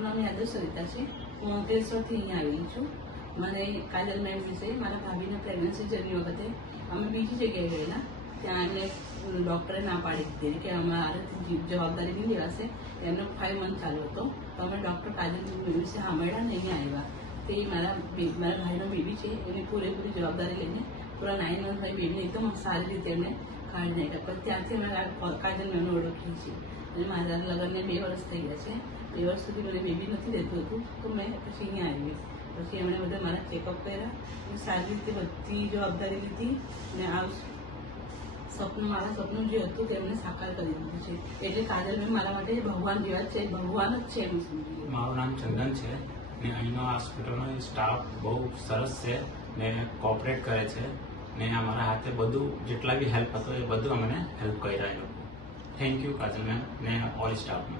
મારું નામ યાદવ સરિતા છે. હું અંકલેશ્વરથી અહીંયા આવેલી છું. મને કાજલ મેમ વિશે મારા ભાભીને પ્રેગ્નન્સી જર્ની વખતે અમે બીજી જગ્યાએ ગયેલા. ત્યાં એમને ડૉક્ટરે ના પાડી દીધી કે અમારે જવાબદારી નહીં લેવાશે. એમનો 5 મંથ ચાલુ હતો. તો અમે ડૉક્ટર કાજલ વિશે સાંભળ્યા ને અહીંયા આવ્યા. તે મારા ભાઈનો બેબી છે, એની પૂરેપૂરી જવાબદારી લઈને પૂરા 9 મંથ હોય બેબીને એકદમ સારી રીતે એમને કાઢી નાખ્યા. પણ ત્યાંથી અમે કાજલ મેમને ઓળખીએ છીએ. અને મારા લગ્નને 2 વર્ષ થઈ ગયા છે. 2 વર્ષ સુધી મને બેબી નથી રહેતું હતું, તો મેં પછી અહીંયા આવી. પછી એમણે બધા મારા ચેકઅપ કર્યા, સારી રીતે બધી જવાબદારી લીધી અને આ મારા સપનું જે હતું તે એમણે સાકાર કરી દીધું છે. એટલે કાજલ મેમ મારા માટે ભગવાન જેવા જ છે, ભગવાન જ છે એમ સમજી. મારું નામ ચંદન છે ને અહીંનો હોસ્પિટલનો સ્ટાફ બહુ સરસ છે ને કોઓપરેટ કરે છે ને અમારા હાથે બધું જેટલા બી હેલ્પ હતો એ બધું અમને હેલ્પ કર્યા એ લોકો. થેન્ક યુ કાજલ મેમ ને ઓલ સ્ટાફને.